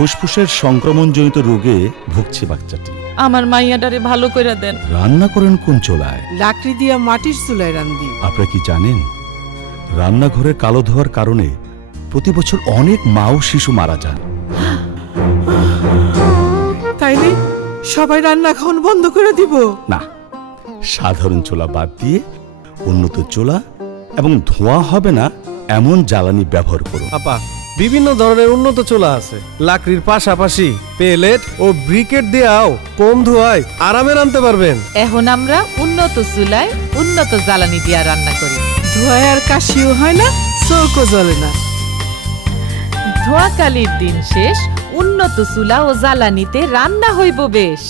ফুসফুসের সংক্রমণজনিত রোগে ভুগছে বাচ্চাটি। আমার মাইয়াটারে ভালো করে দেন। রান্না করেন কোন চুলায়? লাকড়ি দিয়া মাটির চুলায় রান্ধি। আপনারা কি জানেন রান্নাঘরে কালো ধোয়ার কারণে প্রতি বছর অনেক মা ও শিশু মারা যান? তাইলে সবাই রান্না খাওয়ান বন্ধ করে দিব? না, সাধারণ চুলা বাদ দিয়ে উন্নত চুলা এবং ধোঁয়া হবে না এমন জ্বালানি ব্যবহার করুন। আপা, বিভিন্ন ধরনের উন্নত চুলা আছে। লাকড়ির পাশাপাশি পেলেট ও ব্রিকেট দিয়েও কম ধোঁয়ায় আরামে রান্নতে পারবেন। এখন আমরা উন্নত চুলায় উন্নত জ্বালানি দিয়া রান্না করি। ধোঁয়ায় আর কাশিও হয় না, চৌকো জ্বলে না। ধোঁয়াকালির দিন শেষ, উন্নত চুলা ও জ্বালানিতে রান্না হইব বেশ।